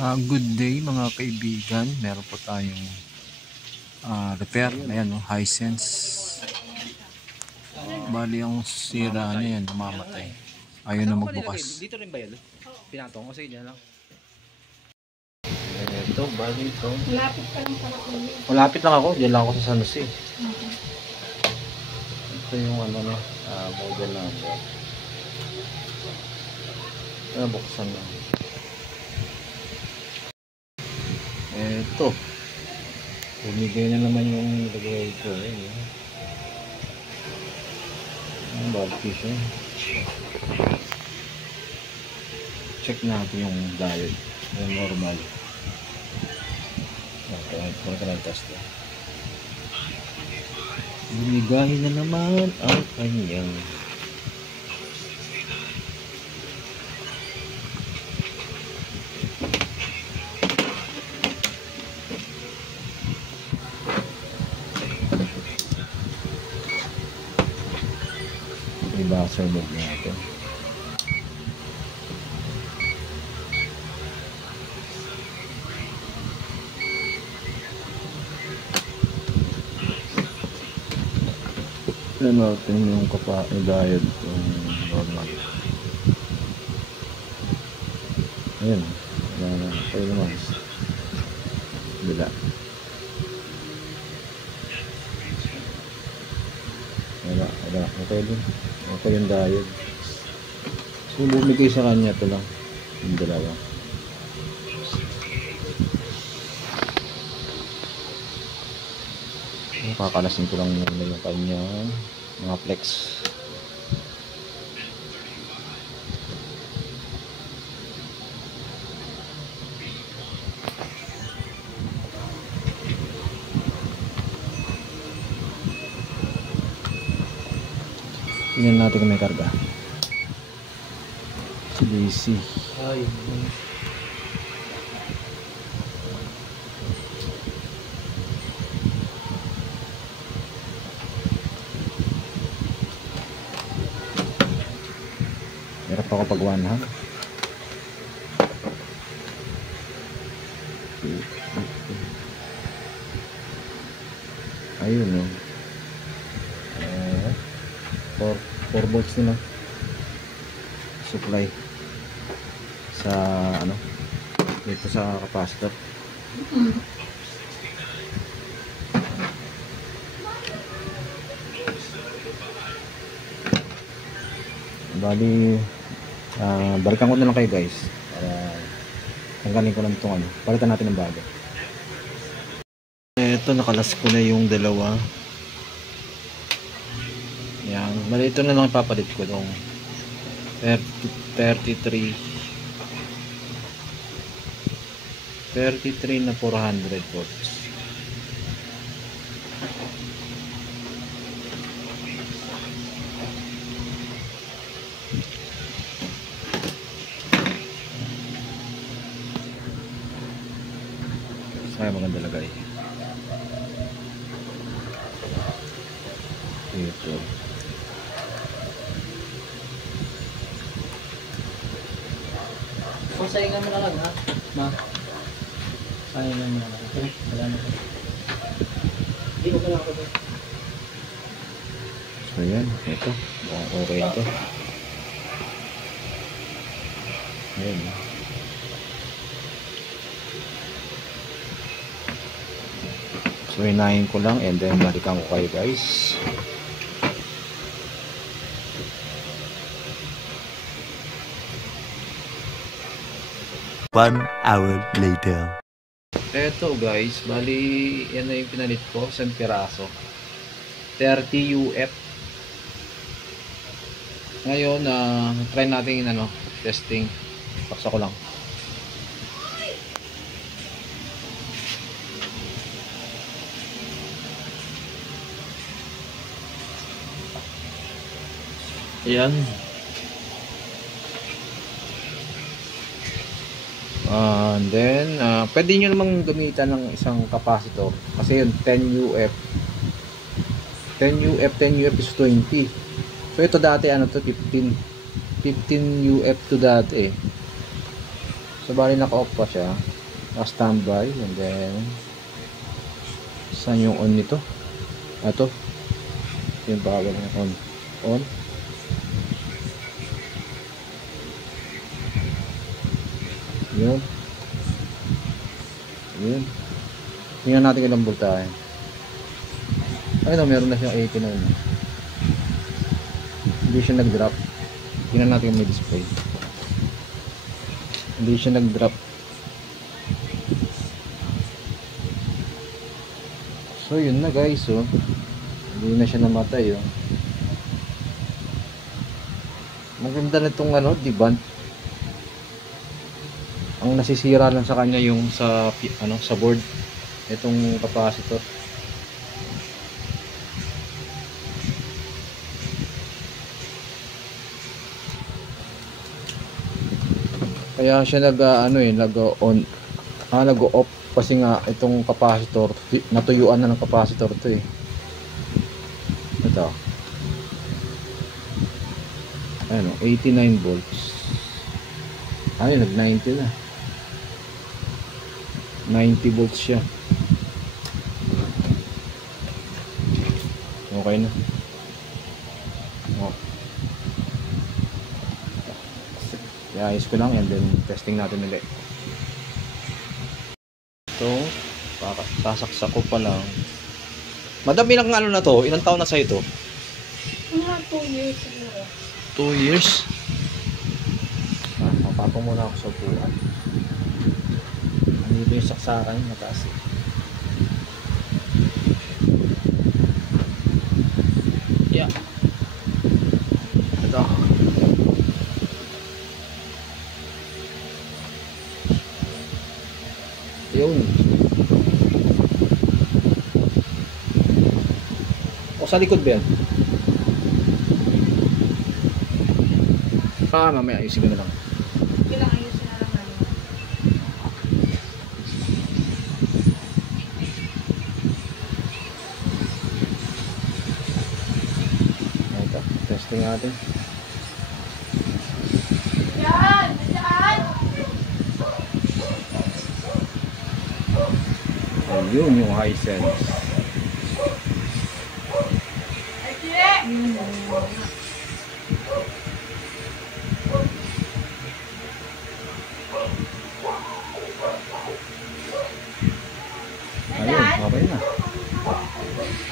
Good day mga kaibigan, meron po tayong repair. Ayan, Hisense. Bali ang sira niya yan, mamatay. Ayaw na magbukas. Dito rin ba yun? Pinatong ko sa inyo lang. Ito, bali ito. Malapit ka lang pala ko. Malapit lang ako, diyan lang ako sa San Jose. Ito yung model number. Buksan lang. Ito. Bumigay na naman yung lagay ko. Ang bulky siya. Check natin yung diode. Yung normal. Ito test na. Bumigay na naman ang kanyang buzzer move natin. Tignan natin yung diode yung normal. Ayan, wala na. Okay naman. Bila. Wala. Okay din. Okay yung diode. So bumigay sa kanya ito lang. Yung dalawa. Kakalasin ko lang muna yung kanyang mga flex. Tingnan natin kung may karga. Si DC. Ay. Hirap ako pag one hand. Ayun o. 4 volts na supply sa dito sa capacitor. Bali balikan ko na lang kayo guys para tanggalin ko lang itong palitan natin ng bago. Ito, nakalas ko na yung dalawa. Yan, bali ito na lang ipapalit ko itong 33 na 400 volts. Ay, maganda lagay. Ito. Saingan mo na lang ha. Ma. Saingan mo na lang. Okay. Wala na. Hindi ko pala ako doon. So yan, ito. Okay ito. Ayan. So inahin ko lang and then balikan ko kayo guys. One hour later. Eto guys, bali yan na yung pinalit ko, isang piraso 30 UF. Ngayon try natin testing. Paksa ko lang. Ayan. And then pwede nyo namang gamitan ng isang capacitor kasi yun 10 UF is 20. So ito dati to 15 UF to dati. So So bali naka-off pa siya. Naka-standby. And then saan yung on nito? Ito. Yung power ng on. On. Yun. Yun. Tingnan natin ilang voltahe. Ayun, meron na siyang 89. Hindi siya nag-drop. Tingnan natin yung may display. Hindi siya nag-drop. So yun na guys, oh. Hindi na siya namatay, oh. Maganda na itong ano, diban. Ang nasisira lang sa kanya yung sa ano, sa board. Itong capacitor. Kaya siya nag-on, nag-off kasi nga itong capacitor, natuyuan na ng capacitor to eh. Ito. Ayun, 89 volts. Ayun, nag-90 na. 90 volts siya. Okay na. Oh. I-ayos ko lang and then testing natin ulit. Ito, sasaksak ko pa lang. Madam, ilang ano na to? Ilang taon na sa ito? Mga 2 years siguro. 2 years? Mapapang muna ako sa upuan. Andito yung saksakan, mataas eh. Yeah. Ito. Yun. O sa likod ba yan? Mamaya ayusin ko na lang. Kailangan ayusin na lang namin. Ito, testing natin. Yan! Saan? Ayun yung Hisense. Ayun, okay na.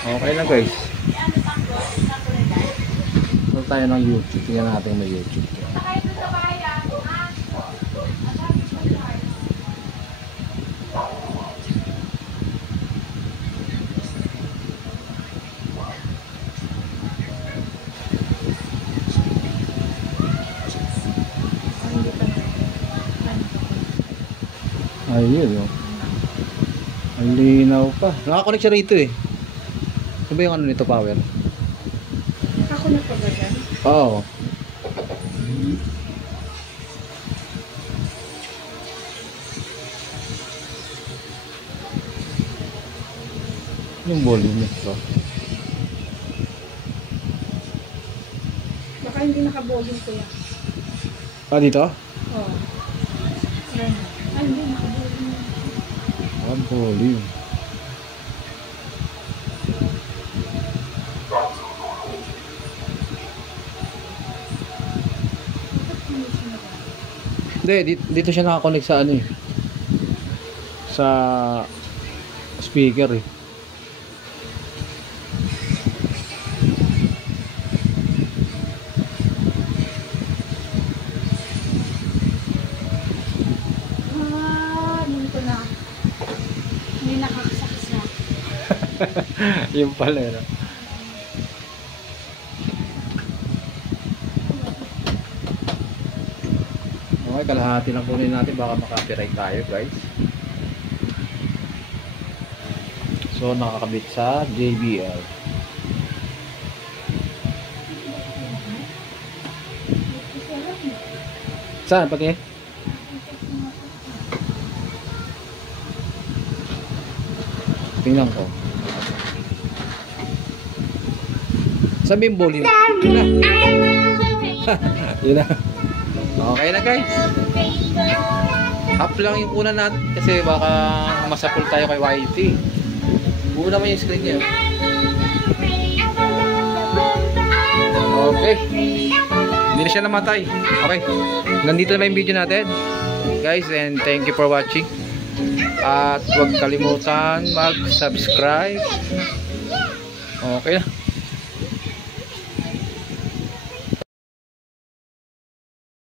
Okay na guys. Punta tayo ng YouTube. Tingnan natin may YouTube. Ayun, oh. Ang linaw pa. Nakakonect siya rito eh. Ano ba yung ano nito, power? Ako na pa ba dyan? Oo. Yung volume nito. Baka hindi nakabolong ko yan. Ah, dito? Oo. Yan. Ay, hindi nakabolong. Ah, volume. Hindi, dito siya nakakonect sa ano eh. Sa speaker eh. Nandito na. May nakakasaksak. Yung pala eh. No? Okay, kalahati lang kunin natin, baka makapiright tayo guys. So nakakabit sa JBL. Saan pati? Tingnan ko. Sabi yung volume. Yun na. Yun na. Okay na guys. Up lang yung una natin kasi baka masapul tayo kay YT. Buo naman yung screen niya. Okay. Hindi na siya namatay. Okay. Nandito na yung video natin. Guys, and thank you for watching. At huwag kalimutan mag-subscribe. Okay na.